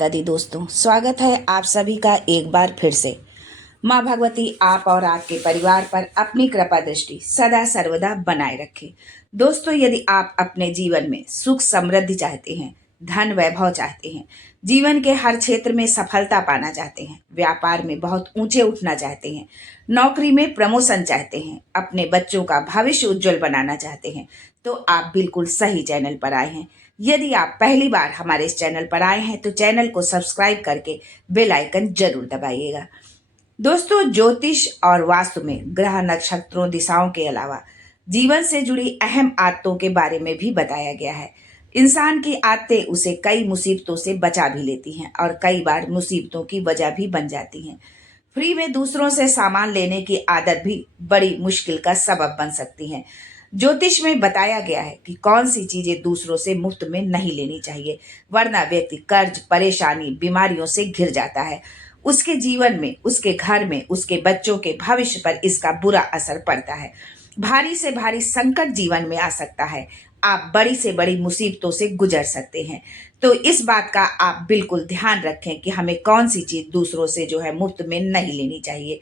माता दी दोस्तों, स्वागत है आप सभी का एक बार फिर से। माँ भगवती आप और आपके परिवार पर अपनी कृपा दृष्टि सदा सर्वदा बनाए रखे। दोस्तों, यदि आप अपने जीवन में सुख समृद्धि चाहते हैं, धन वैभव चाहते हैं, जीवन के हर क्षेत्र में सफलता पाना चाहते हैं, व्यापार में बहुत ऊंचे उठना चाहते हैं, नौकरी में प्रमोशन चाहते हैं, अपने बच्चों का भविष्य उज्जवल बनाना चाहते हैं, तो आप बिल्कुल सही चैनल पर आए हैं। यदि आप पहली बार हमारे इस चैनल पर आए हैं तो चैनल को सब्सक्राइब करके बेल आइकन जरूर दबाइएगा। दोस्तों, ज्योतिष और वास्तु में ग्रह नक्षत्रों दिशाओं के अलावा जीवन से जुड़ी अहम आदतों के बारे में भी बताया गया है। इंसान की आदतें उसे कई मुसीबतों से बचा भी लेती हैं और कई बार मुसीबतों की वजह भी बन जाती हैं। फ्री में दूसरों से सामान लेने की आदत भी बड़ी मुश्किल का सबब बन सकती है। ज्योतिष में बताया गया है कि कौन सी चीजें दूसरों से मुफ्त में नहीं लेनी चाहिए, वरना व्यक्ति कर्ज, परेशानी, बीमारियों से घिर जाता है। उसके जीवन में, उसके घर में, उसके बच्चों के भविष्य पर इसका बुरा असर पड़ता है। भारी से भारी संकट जीवन में आ सकता है। आप बड़ी से बड़ी मुसीबतों से गुजर सकते हैं। तो इस बात का आप बिल्कुल ध्यान रखें कि हमें कौन सी चीज दूसरों से जो है मुफ्त में नहीं लेनी चाहिए।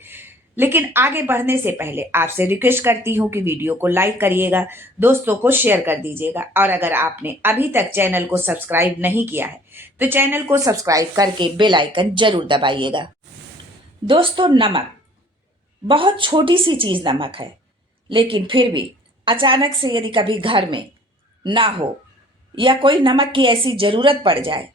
लेकिन आगे बढ़ने से पहले आपसे रिक्वेस्ट करती हूँ कि वीडियो को लाइक करिएगा, दोस्तों को शेयर कर दीजिएगा, और अगर आपने अभी तक चैनल को सब्सक्राइब नहीं किया है तो चैनल को सब्सक्राइब करके बेल आइकन जरूर दबाइएगा। दोस्तों, नमक बहुत छोटी सी चीज नमक है, लेकिन फिर भी अचानक से यदि कभी घर में ना हो या कोई नमक की ऐसी जरूरत पड़ जाए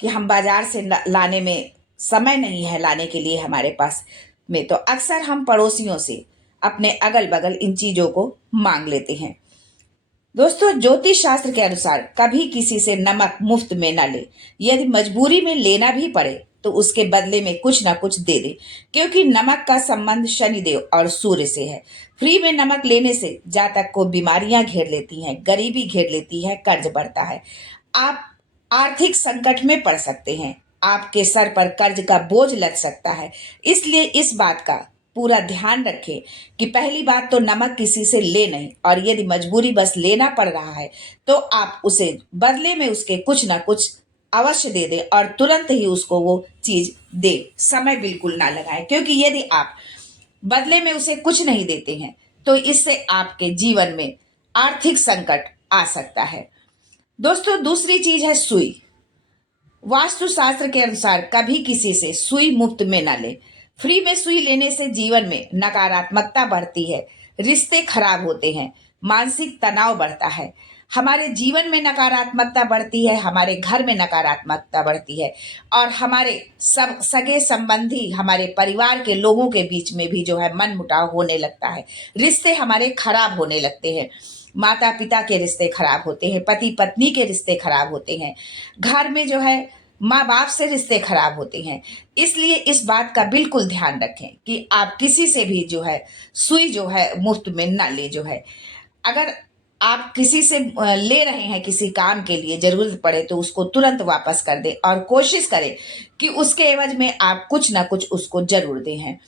कि हम बाजार से लाने में समय नहीं है लाने के लिए हमारे पास में, तो अक्सर हम पड़ोसियों से, अपने अगल बगल इन चीजों को मांग लेते हैं। दोस्तों, ज्योतिष शास्त्र के अनुसार कभी किसी से नमक मुफ्त में न ले। यदि मजबूरी में लेना भी पड़े तो उसके बदले में कुछ ना कुछ दे दे, क्योंकि नमक का संबंध शनिदेव और सूर्य से है। फ्री में नमक लेने से जातक को बीमारियां घेर लेती हैं, गरीबी घेर लेती है, कर्ज बढ़ता है, आप आर्थिक संकट में पड़ सकते हैं, आपके सर पर कर्ज का बोझ लग सकता है। इसलिए इस बात का पूरा ध्यान रखें कि पहली बात तो नमक किसी से ले नहीं, और यदि मजबूरी बस लेना पड़ रहा है तो आप उसे बदले में उसके कुछ ना कुछ अवश्य दे दें और तुरंत ही उसको वो चीज दे, समय बिल्कुल ना लगाएं, क्योंकि यदि आप बदले में उसे कुछ नहीं देते हैं तो इससे आपके जीवन में आर्थिक संकट आ सकता है। दोस्तों, दूसरी चीज है सुई। वास्तु शास्त्र के अनुसार कभी किसी से सुई मुफ्त में ना ले। फ्री में सुई लेने से जीवन में नकारात्मकता बढ़ती है, रिश्ते खराब होते हैं, मानसिक तनाव बढ़ता है, हमारे जीवन में नकारात्मकता बढ़ती है, हमारे घर में नकारात्मकता बढ़ती है, और हमारे सब सगे संबंधी, हमारे परिवार के लोगों के बीच में भी जो है मन मुटाव होने लगता है, रिश्ते हमारे खराब होने लगते हैं, माता पिता के रिश्ते खराब होते हैं, पति पत्नी के रिश्ते खराब होते हैं, घर में जो है माँ बाप से रिश्ते खराब होते हैं। इसलिए इस बात का बिल्कुल ध्यान रखें कि आप किसी से भी जो है सुई जो है मुफ्त में ना ले। जो है, अगर आप किसी से ले रहे हैं किसी काम के लिए, जरूरत पड़े तो उसको तुरंत वापस कर दें और कोशिश करें कि उसके एवज में आप कुछ ना कुछ उसको जरूर दें हैं।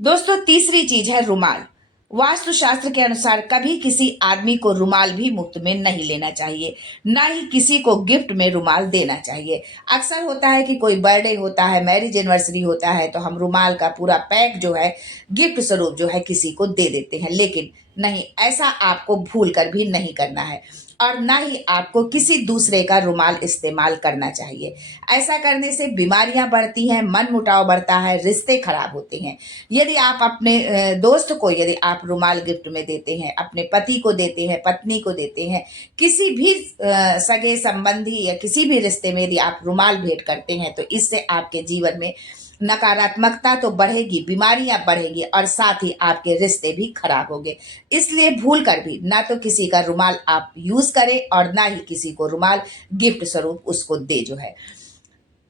दोस्तों, तीसरी चीज है रुमाल। वास्तु शास्त्र के अनुसार कभी किसी आदमी को रुमाल भी मुफ्त में नहीं लेना चाहिए, ना ही किसी को गिफ्ट में रुमाल देना चाहिए। अक्सर होता है कि कोई बर्थडे होता है, मैरिज एनिवर्सरी होता है, तो हम रुमाल का पूरा पैक जो है गिफ्ट स्वरूप जो है किसी को दे देते हैं, लेकिन नहीं, ऐसा आपको भूल कर भी नहीं करना है, और ना ही आपको किसी दूसरे का रुमाल इस्तेमाल करना चाहिए। ऐसा करने से बीमारियां बढ़ती हैं, मन मुटाव बढ़ता है, रिश्ते खराब होते हैं। यदि आप अपने दोस्त को यदि आप रुमाल गिफ्ट में देते हैं, अपने पति को देते हैं, पत्नी को देते हैं, किसी भी सगे संबंधी या किसी भी रिश्ते में यदि आप रुमाल भेंट करते हैं, तो इससे आपके जीवन में नकारात्मकता तो बढ़ेगी, बीमारियां बढ़ेगी, और साथ ही आपके रिश्ते भी खराब होंगे। इसलिए भूल कर भी ना तो किसी का रुमाल आप यूज करें और ना ही किसी को रुमाल गिफ्ट स्वरूप उसको दे। जो है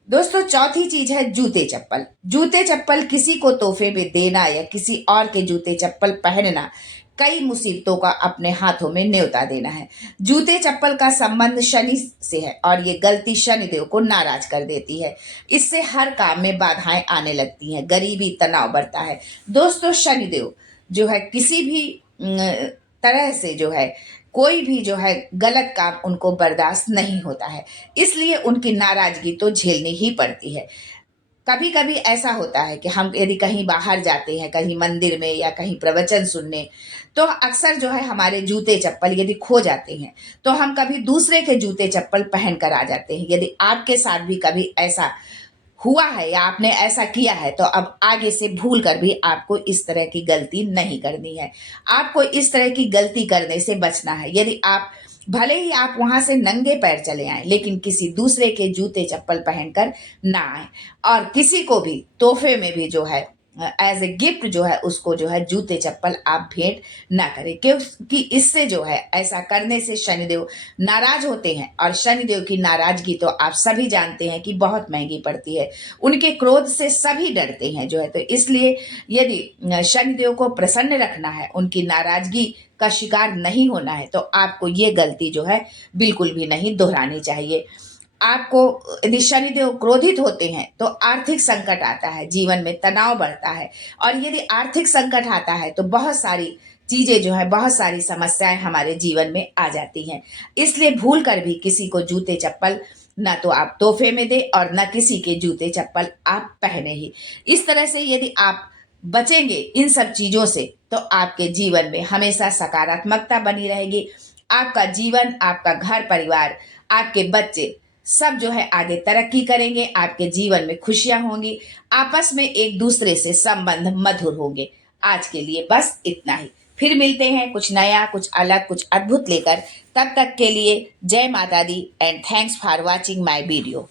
दोस्तों, चौथी चीज है जूते चप्पल। जूते चप्पल किसी को तोहफे में देना या किसी और के जूते चप्पल पहनना कई मुसीबतों का अपने हाथों में न्योता देना है। जूते चप्पल का संबंध शनि से है और ये गलती शनिदेव को नाराज कर देती है। इससे हर काम में बाधाएं आने लगती हैं, गरीबी, तनाव बढ़ता है। दोस्तों, शनिदेव जो है किसी भी तरह से जो है कोई भी जो है गलत काम उनको बर्दाश्त नहीं होता है, इसलिए उनकी नाराजगी तो झेलनी ही पड़ती है। कभी कभी ऐसा होता है कि हम यदि कहीं बाहर जाते हैं, कहीं मंदिर में या कहीं प्रवचन सुनने, तो अक्सर जो है हमारे जूते चप्पल यदि खो जाते हैं तो हम कभी दूसरे के जूते चप्पल पहन कर आ जाते हैं। यदि आपके साथ भी कभी ऐसा हुआ है या आपने ऐसा किया है तो अब आगे से भूल कर भी आपको इस तरह की गलती नहीं करनी है। आपको इस तरह की गलती करने से बचना है। यदि आप भले ही आप वहां से नंगे पैर चले आए लेकिन किसी दूसरे के जूते चप्पल पहनकर ना आए, और किसी को भी तोहफे में भी जो है एज ए गिफ्ट जो है उसको जो है जूते चप्पल आप भेंट ना करें, क्योंकि इससे जो है ऐसा करने से शनिदेव नाराज होते हैं, और शनिदेव की नाराजगी तो आप सभी जानते हैं कि बहुत महंगी पड़ती है। उनके क्रोध से सभी डरते हैं जो है, तो इसलिए यदि शनिदेव को प्रसन्न रखना है, उनकी नाराजगी का शिकार नहीं होना है, तो आपको ये गलती जो है बिल्कुल भी नहीं दोहरानी चाहिए। आपको यदि शनिदेव क्रोधित होते हैं तो आर्थिक संकट आता है, जीवन में तनाव बढ़ता है, और यदि आर्थिक संकट आता है तो बहुत सारी चीजें जो है, बहुत सारी समस्याएं हमारे जीवन में आ जाती हैं। इसलिए भूल कर भी किसी को जूते चप्पल ना तो आप तोहफे में दे और ना किसी के जूते चप्पल आप पहने ही। इस तरह से यदि आप बचेंगे इन सब चीजों से तो आपके जीवन में हमेशा सकारात्मकता बनी रहेगी। आपका जीवन, आपका घर परिवार, आपके बच्चे सब जो है आगे तरक्की करेंगे, आपके जीवन में खुशियां होंगी, आपस में एक दूसरे से संबंध मधुर होंगे। आज के लिए बस इतना ही। फिर मिलते हैं कुछ नया, कुछ अलग, कुछ अद्भुत लेकर। तब तक के लिए जय Mata Di and thanks for watching my video.